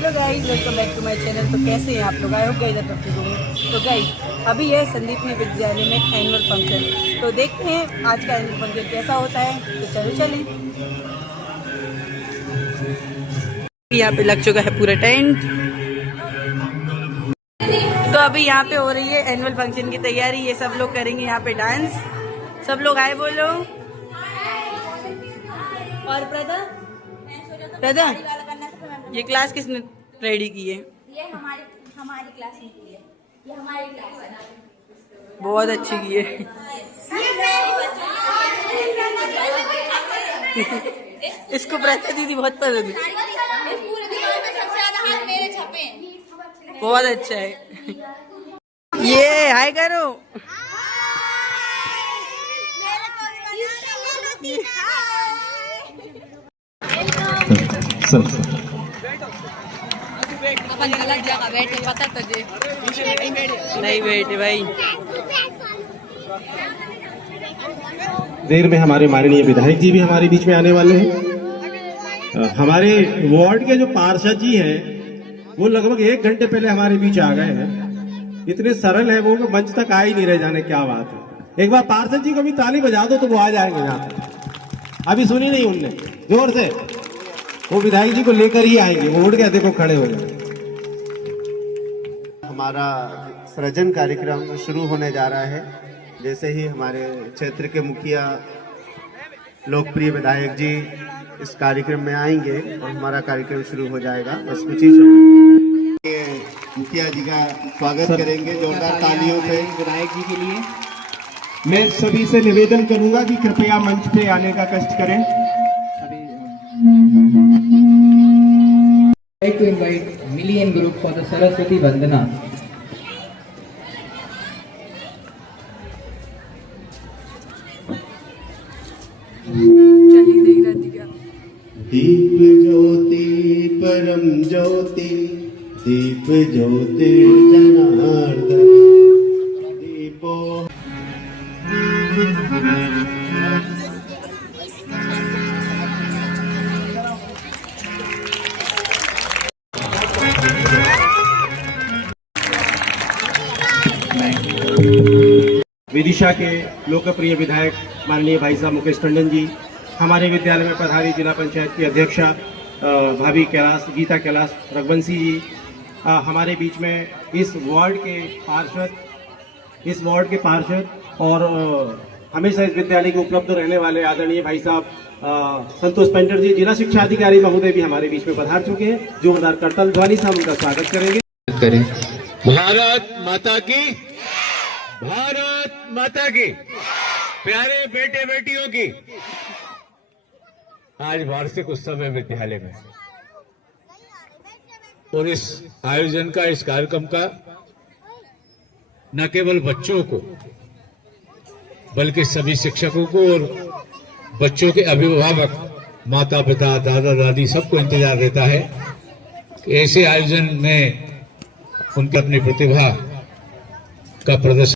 Hello guys, welcome back to my channel. तो कैसे हैं आप लोग? आई होप गाइस आप सब ठीक होंगे। तो गाइस अभी है संदीपनी विद्यालय में एनुअल फंक्शन, तो देखते हैं आज का एनुअल फंक्शन कैसा होता है। तो चलो चलें। यहाँ पे लग चुका है पूरा टेंट। तो अभी यहाँ पे हो रही है एनुअल फंक्शन की तैयारी। ये सब लोग करेंगे यहाँ पे डांस। सब लोग आए बोलो। और प्रदा ये क्लास किसने रेडी की है? ये हमारी क्लास में की है। ये हमारी क्लास है। बहुत अच्छी की है। इसको प्रथा दीदी बहुत पसंद है। पूरे दिमाग में सबसे ज्यादा हाथ मेरे छपे हैं। बहुत अच्छा है। ये हाय करो। अपन गलत जगह बैठे, पता तुझे? नहीं बैठे भाई। देर में हमारे माननीय विधायक जी भी हमारे बीच में आने वाले हैं। हमारे वार्ड के जो पार्षद जी हैं वो लगभग 1 घंटे पहले हमारे बीच आ गए हैं। इतने सरल है वो, मंच तक आ ही नहीं रहे, जाने क्या बात है। एक बार पार्षद जी को भी ताली बजा दो तो वो आ जाएंगे यहाँ। अभी सुनी नहीं उनने, जोर से। वो विधायक जी को लेकर ही आएंगे। वो उठ गए, देखो खड़े हो गए। हमारा सृजन कार्यक्रम शुरू होने जा रहा है। जैसे ही हमारे क्षेत्र के मुखिया लोकप्रिय विधायक जी इस कार्यक्रम में आएंगे और हमारा कार्यक्रम शुरू हो जाएगा। बस कुछ ही समय मुखिया जी का स्वागत करेंगे जोरदार तालियों से विधायक जी के लिए। मैं सभी से निवेदन करूंगा कि कृपया मंच पे आने का कष्ट करें। I'd like to invite Million Group for the Saraswati Vandana. दीप ज्योति परम ज्योति, दीप ज्योति जनार्दन, दीपो। विदिशा के लोकप्रिय विधायक माननीय भाई साहब मुकेश टंडन जी, हमारे विद्यालय में पधारी जिला पंचायत की अध्यक्षा भाभी कैलाश गीता कैलाश रघुवंशी जी, हमारे बीच में इस वार्ड के पार्षद और हमेशा इस विद्यालय के उपलब्ध रहने वाले आदरणीय भाई साहब संतोष पेंटर जी, जिला शिक्षा अधिकारी महोदय भी हमारे बीच में पधार चुके हैं। जोरदार करताल ध्वनि से हम उनका स्वागत करेंगे। भारत माता की, भारत माता की, प्यारे बेटे बेटियों की। आज वार्षिक उत्सव है विद्यालय में, और इस आयोजन का, इस कार्यक्रम का न केवल बच्चों को बल्कि सभी शिक्षकों को और बच्चों के अभिभावक, माता पिता, दादा दादी सबको इंतजार रहता है कि ऐसे आयोजन में उनकी अपनी प्रतिभा का प्रदर्शन।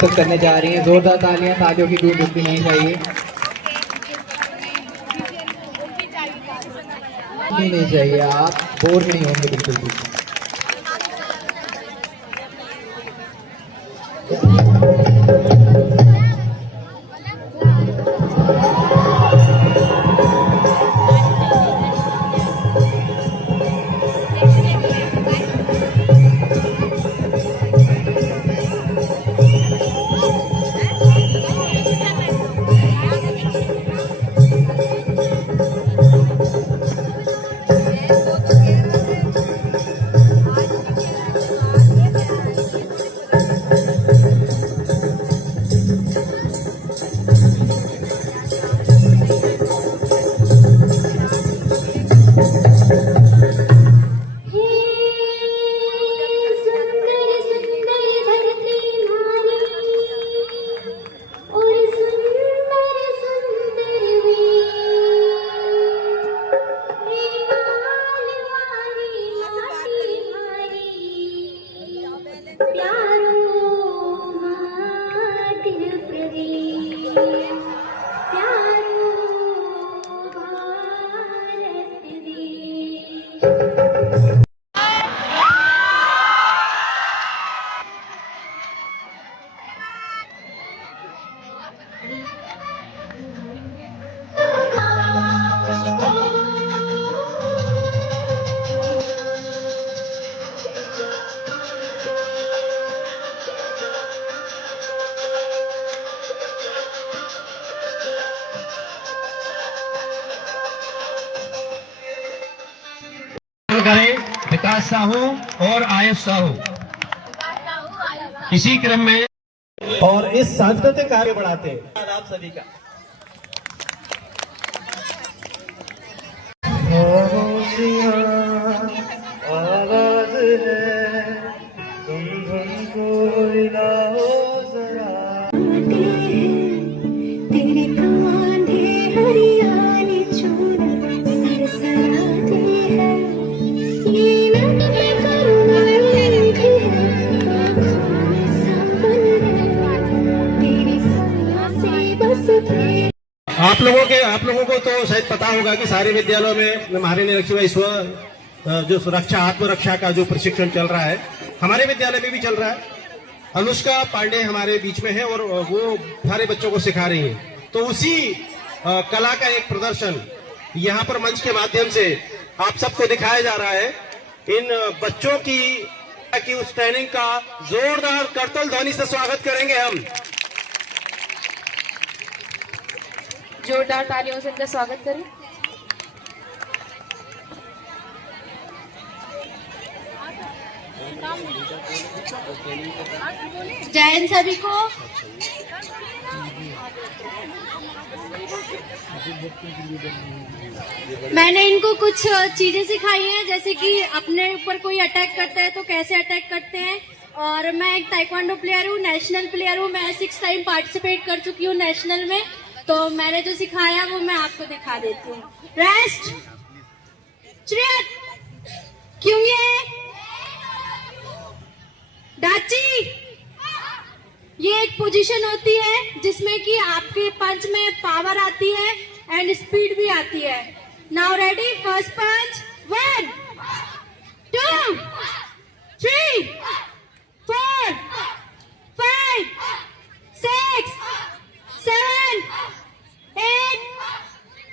प्रस्तुत करने जा रही हैं। जोरदार तालियां, तालियों की गूंज रुकनी नहीं चाहिए। नहीं चाहिए, आप बोर नहीं होंगे बिल्कुल भी। करें विकास साहू और आयुष साहू इसी क्रम में और इस सांस्कृतिक कार्य बढ़ाते हैं। आप सभी का आवाज है तुम हमको हिलाओ जरा। तेरे कांधे हरियाली चूड़ी सरसराते हैं। ये नन्हे करुणा मीठी है, आँखों में सपन है, तेरी सांसें बस तेरी। आप लोगों को तो शायद पता होगा कि सारे विद्यालयों में महारानी लक्ष्मीबाई स्व जो सुरक्षा आत्मरक्षा का जो प्रशिक्षण चल रहा है, हमारे विद्यालय में भी चल रहा है। अनुष्का पांडे हमारे बीच में है और वो सारे बच्चों को सिखा रही हैं। तो उसी कला का एक प्रदर्शन यहाँ पर मंच के माध्यम से आप सबको दिखाया जा रहा है। इन बच्चों की उस ट्रेनिंग का जोरदार करतल ध्वनि से स्वागत करेंगे हम। जोरदार तालियों से इनका स्वागत करें। जय हिंद सभी को। मैंने इनको कुछ चीजें सिखाई हैं, जैसे कि अपने ऊपर कोई अटैक करता है तो कैसे अटैक करते हैं। और मैं एक ताइक्वांडो प्लेयर हूँ, नेशनल प्लेयर हूँ। मैं 6 टाइम पार्टिसिपेट कर चुकी हूँ नेशनल में। तो मैंने जो सिखाया वो मैं आपको दिखा देती हूँ। रेस्ट, क्यों डाची, ये एक पोजीशन होती है जिसमें कि आपके पंच में पावर आती है एंड स्पीड भी आती है। नाउ रेडी, फर्स्ट पंच, 1 2 3 4 5 6 7 8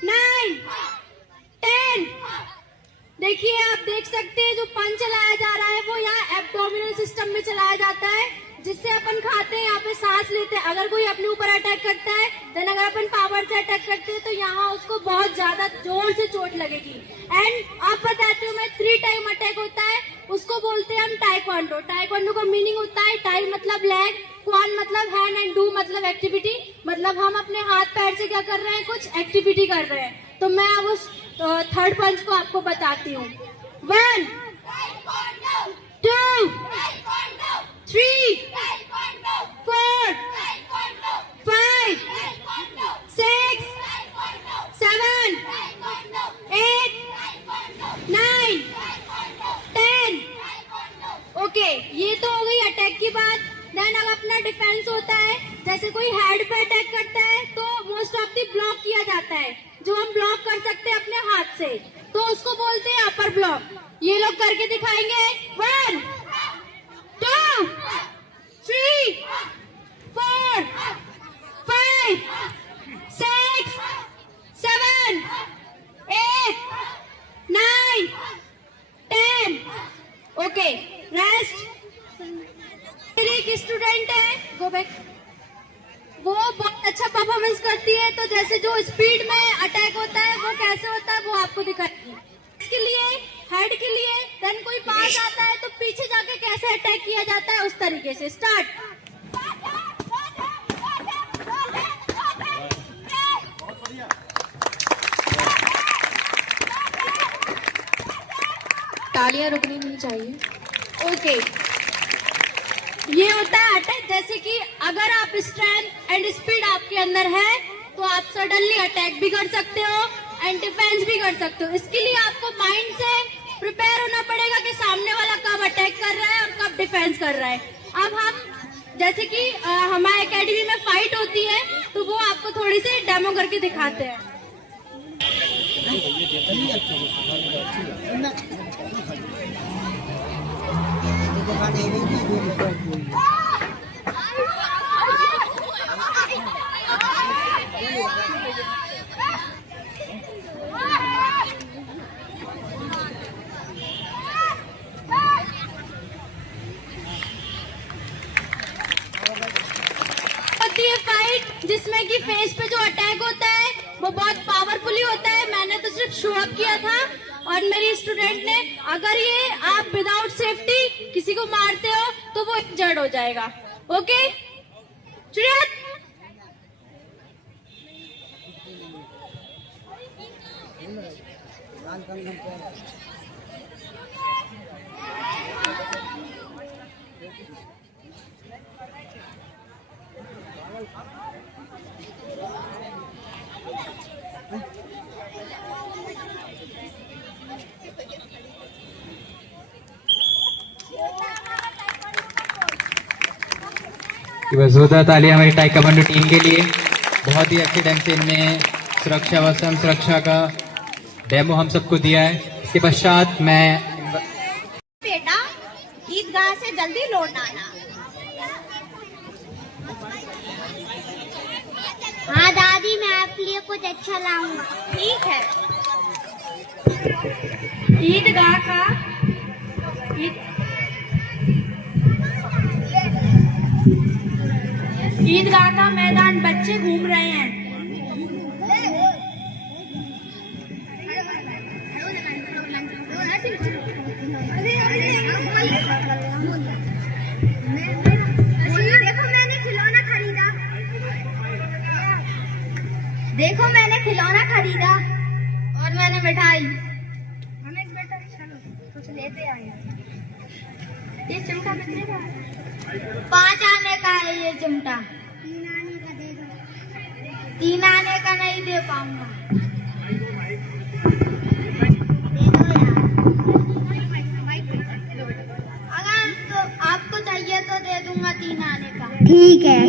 9 10। देखिए, आप देख सकते हैं जो पंच चलाया जा रहा है वो यहाँ एब्डोमिनल सिस्टम में चलाया जाता है, जिससे अपन खाते हैं, यहाँ पे सांस लेते हैं। अगर कोई अपने ऊपर अटैक करता है, देन अगर अपन पावर से अटैक करते हैं तो यहाँ उसको बहुत ज्यादा जोर से चोट लगेगी। एंड आप बताते हो, मैं 3 टाइम अटैक होता है, उसको बोलते हैं हम टाइक्वांडो। टाइक्वांडो का मीनिंग होता है टाई मतलब लेग, क्वान मतलब हैंड एंड डू मतलब एक्टिविटी, मतलब हम अपने हाथ पैर से क्या कर रहे हैं, कुछ एक्टिविटी कर रहे हैं। तो मैं अब उस थर्ड पंच को आपको बताती हूँ। 1 2 3 4 5 6 7 8 9 10। ओके, ये तो हो गई अटैक की बात। देन अब अपना डिफेंस होता है, जैसे कोई हेड पे अटैक करता है तो मोस्ट ऑफ दी ब्लॉक किया जाता है, जो हम ब्लॉक कर सकते हैं अपने हाथ से, तो उसको बोलते हैं अपर ब्लॉक। ये लोग करके दिखाएंगे। 1 2 3 4 5 6 7 8 9 10। Okay, rest. मेरी एक स्टूडेंट है, गो बैक, वो बहुत अच्छा परफॉर्मेंस करती है, तो जैसे जो स्पीड में अटैक होता है वो कैसे होता है वो आपको दिखाएगी। इसके लिए हेड के लिए देन कोई पास आता है तो पीछे जाके कैसे अटैक किया जाता है उस तरीके से। स्टार्ट। तालियां रुकनी नहीं चाहिए। ओके, ये होता है अटैक। जैसे कि अगर आप स्ट्रेंथ एंड स्पीड आपके अंदर है तो आप सडनली अटैक भी कर सकते हो एंड डिफेंस भी कर सकते हो। इसके लिए आपको माइंड से प्रिपेयर होना पड़ेगा कि सामने वाला कब अटैक कर रहा है और कब डिफेंस कर रहा है। अब हम जैसे कि हमारे एकेडमी में फाइट होती है तो वो आपको थोड़ी सी डेमो करके दिखाते हैं। होती है फाइट जिसमें कि फेस पे जो अटैक होता है वो बहुत पावरफुली होता है। मैंने तो सिर्फ शो अप किया था और मेरी स्टूडेंट ने, अगर ये आप विदाउट सेफ्टी किसी को मारते हो तो वो इंजर्ड हो जाएगा। ओके, जोरदार तालियां हमारी टाइकांडो टीम के लिए। बहुत ही अच्छे ढंग से इनमें सुरक्षा व स्वयं सुरक्षा का डेमो हम सबको दिया है। इसके पश्चात मैं बेटा ईदगाह से जल्दी लौट आना। हाँ दादी, मैं आपके लिए कुछ अच्छा लाऊंगा। ठीक है। ईदगाह का मैदान, बच्चे घूम रहे हैं। देखो मैंने खिलौना खरीदा और मैंने मिठाई। हम एक बेटा चलो कुछ लेते आए। ये चिमटा कितने का है? 5 आने का है ये चिमटा। 3 आने का दे दो। 3 आने का नहीं दे पाऊंगा। अगर तो आपको चाहिए तो दे दूंगा 3 आने का। ठीक है।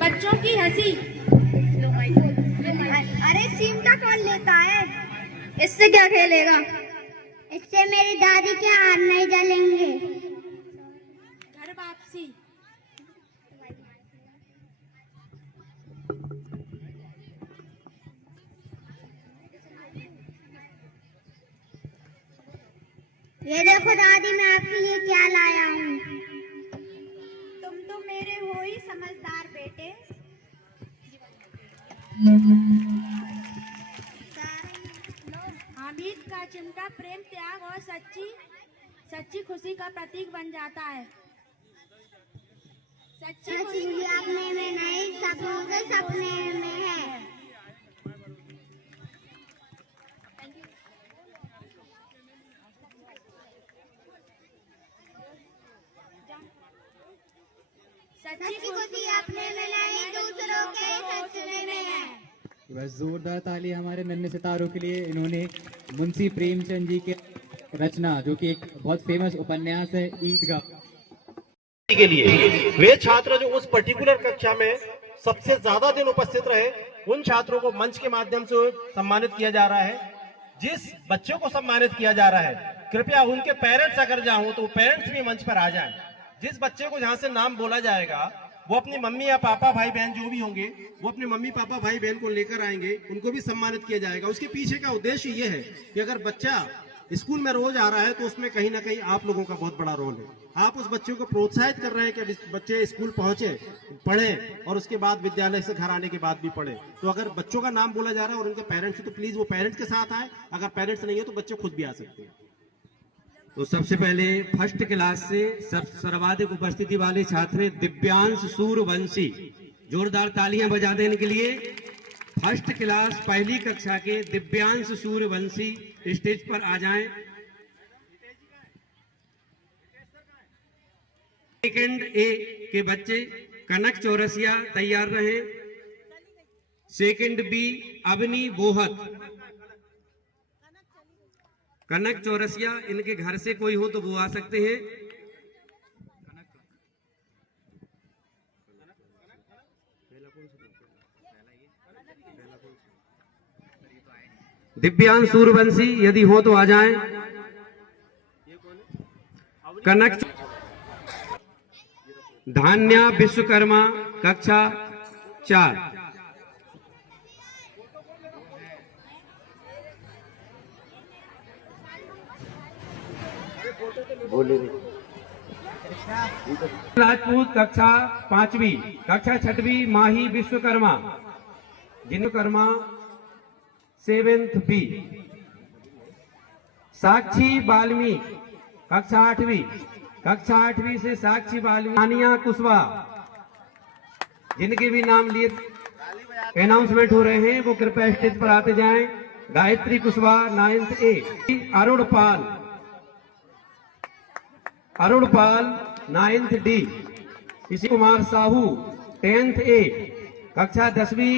बच्चों की हंसी। अरे चिमटा कौन लेता है? इससे क्या खेलेगा? इससे मेरी दादी के हाथ नहीं जलेंगे। घर वापसी। ये देखो दादी, मैं आपके लिए क्या लाया हूँ। तुम तो मेरे हो ही समझदार बेटे। हामिद का चिमटा प्रेम, त्याग और सच्ची खुशी का प्रतीक बन जाता है। सच्ची खुशी अपने में नहीं, सपनों के सपने में है। सच्ची खुशी अपने में नहीं, दूसरों के सचने में है। बस जोरदार ताली हमारे नन्हे सितारों के लिए। इन्होंने मुंशी प्रेमचंद जी के रचना, जो कि एक बहुत फेमस उपन्यास है ईदगाह के लिए वे छात्र जो उस पर्टिकुलर कक्षा में सबसे ज्यादा दिन उपस्थित रहे, उन छात्रों को मंच के माध्यम से सम्मानित किया जा रहा है। जिस बच्चों को सम्मानित किया जा रहा है, कृपया उनके पेरेंट्स अगर जाऊं तो पेरेंट्स भी मंच पर आ जाएं। जिस बच्चे को जहां से नाम बोला जाएगा वो अपनी मम्मी या पापा भाई बहन जो भी होंगे वो अपने मम्मी पापा भाई बहन को लेकर आएंगे, उनको भी सम्मानित किया जाएगा। उसके पीछे का उद्देश्य ये है कि अगर बच्चा स्कूल में रोज आ रहा है तो उसमें कहीं ना कहीं आप लोगों का बहुत बड़ा रोल है। आप उस बच्चे को प्रोत्साहित कर रहे हैं कि बच्चे स्कूल पहुंचे, पढ़े और उसके बाद विद्यालय से घर आने के बाद भी पढ़े। तो अगर बच्चों का नाम बोला जा रहा है और उनके पेरेंट्स तो प्लीज वो पेरेंट्स के साथ आए, अगर पेरेंट्स नहीं है तो बच्चे खुद भी आ सकते हैं। तो सबसे पहले फर्स्ट क्लास से सर्वाधिक उपस्थिति वाले छात्र दिव्यांश सूर्यवंशी, जोरदार तालियां बजा देने इनके लिए। फर्स्ट क्लास पहली कक्षा के दिव्यांश सूर्यवंशी स्टेज पर आ जाएं। सेकंड ए के बच्चे कनक चौरसिया तैयार रहे। सेकंड बी अवनी बोहत, कनक चौरसिया, इनके घर से कोई हो तो वो आ सकते हैं। दिव्यांश सूर्यवंशी यदि हो तो आ जाएं। कनक धान्या विश्वकर्मा, कक्षा 4। राजपूत, कक्षा 5वीं। कक्षा 6वीं माही विश्वकर्मा, जिनकर्मा 7th बी। साक्षी वाल्मीकि, कक्षा 8वीं। कक्षा 8वीं से साक्षी वाल्मीकि। तानिया कुशवाहा, जिनके भी नाम लिए अनाउंसमेंट हो रहे हैं वो कृपया स्टेज पर आते जाएं। गायत्री कुशवाहा 9th ए। अरुण पाल 9th डी। इसी कुमार साहू 10th ए। कक्षा 10वीं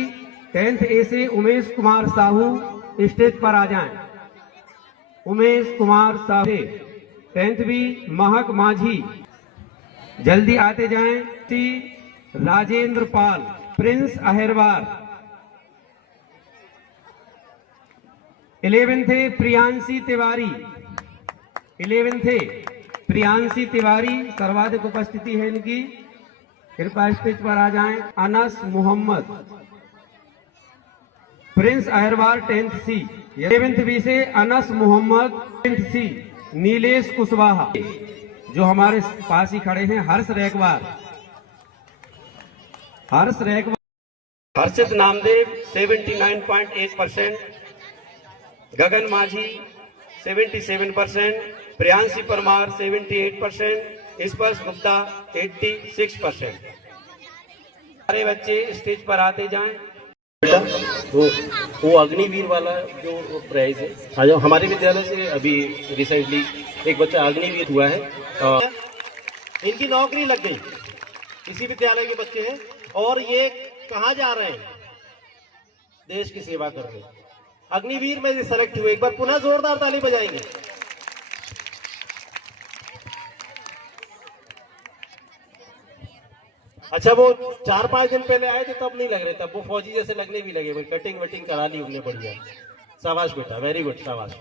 10th ए से उमेश कुमार साहू स्टेज पर आ जाएं। Umesh Kumar Sahu 10th B. महक माझी, जल्दी आते जाएं। T Rajendra Pal, Prince Ahirwar. 11th A Priyanshi Tiwari. 11th A Priyanshi Tiwari, सर्वाधिक उपस्थिति है इनकी, कृपया स्टेज पर आ जाएं। Anas Mohammad, Prince Ahirwar 10th C. 11th B से अनस मोहम्मद 10th सी। नीलेश कुशवाहा, जो हमारे पास ही खड़े हैं, हर्ष रैकवार। हर्षित नामदेव 79.8%। गगन माझी 77%। प्रियांशी परमार 78%। स्पर्श गुप्ता 86%। सारे बच्चे स्टेज पर आते जाएं। बेटा वो अग्निवीर वाला जो प्राइज है, हाँ, जो हमारे विद्यालय से अभी रिसेंटली एक बच्चा अग्निवीर हुआ है, इनकी नौकरी लग गई। इसी विद्यालय के बच्चे हैं और ये कहाँ जा रहे हैं? देश की सेवा करने। अग्निवीर में सेलेक्ट हुए। एक बार पुनः जोरदार ताली बजाएंगे। अच्छा, वो 4-5 दिन पहले आए थे तब नहीं लग रहे, तब वो फौजी जैसे लगने भी लगे। कटिंग वटिंग करा ली उनने, बढ़िया। शाबाश बेटा, वेरी गुड, शाबाश।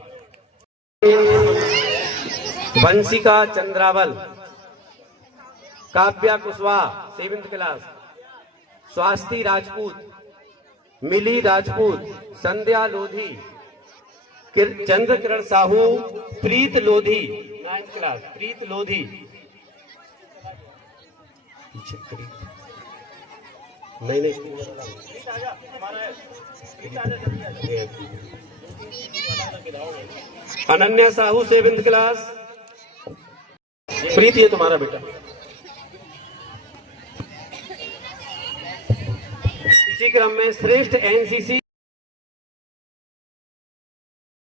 Vanshika Chandrawal, Kavya Kushwaha 7th class. Swasti Rajput, Mili Rajput, Sandhya Lodhi, Chandra Kiran Sahu, Preet Lodhi 9th class. Preet Lodhi नहीं अनन्या साहू 7th क्लास। प्रीत, ये तुम्हारा बेटा। इसी क्रम में श्रेष्ठ एनसीसी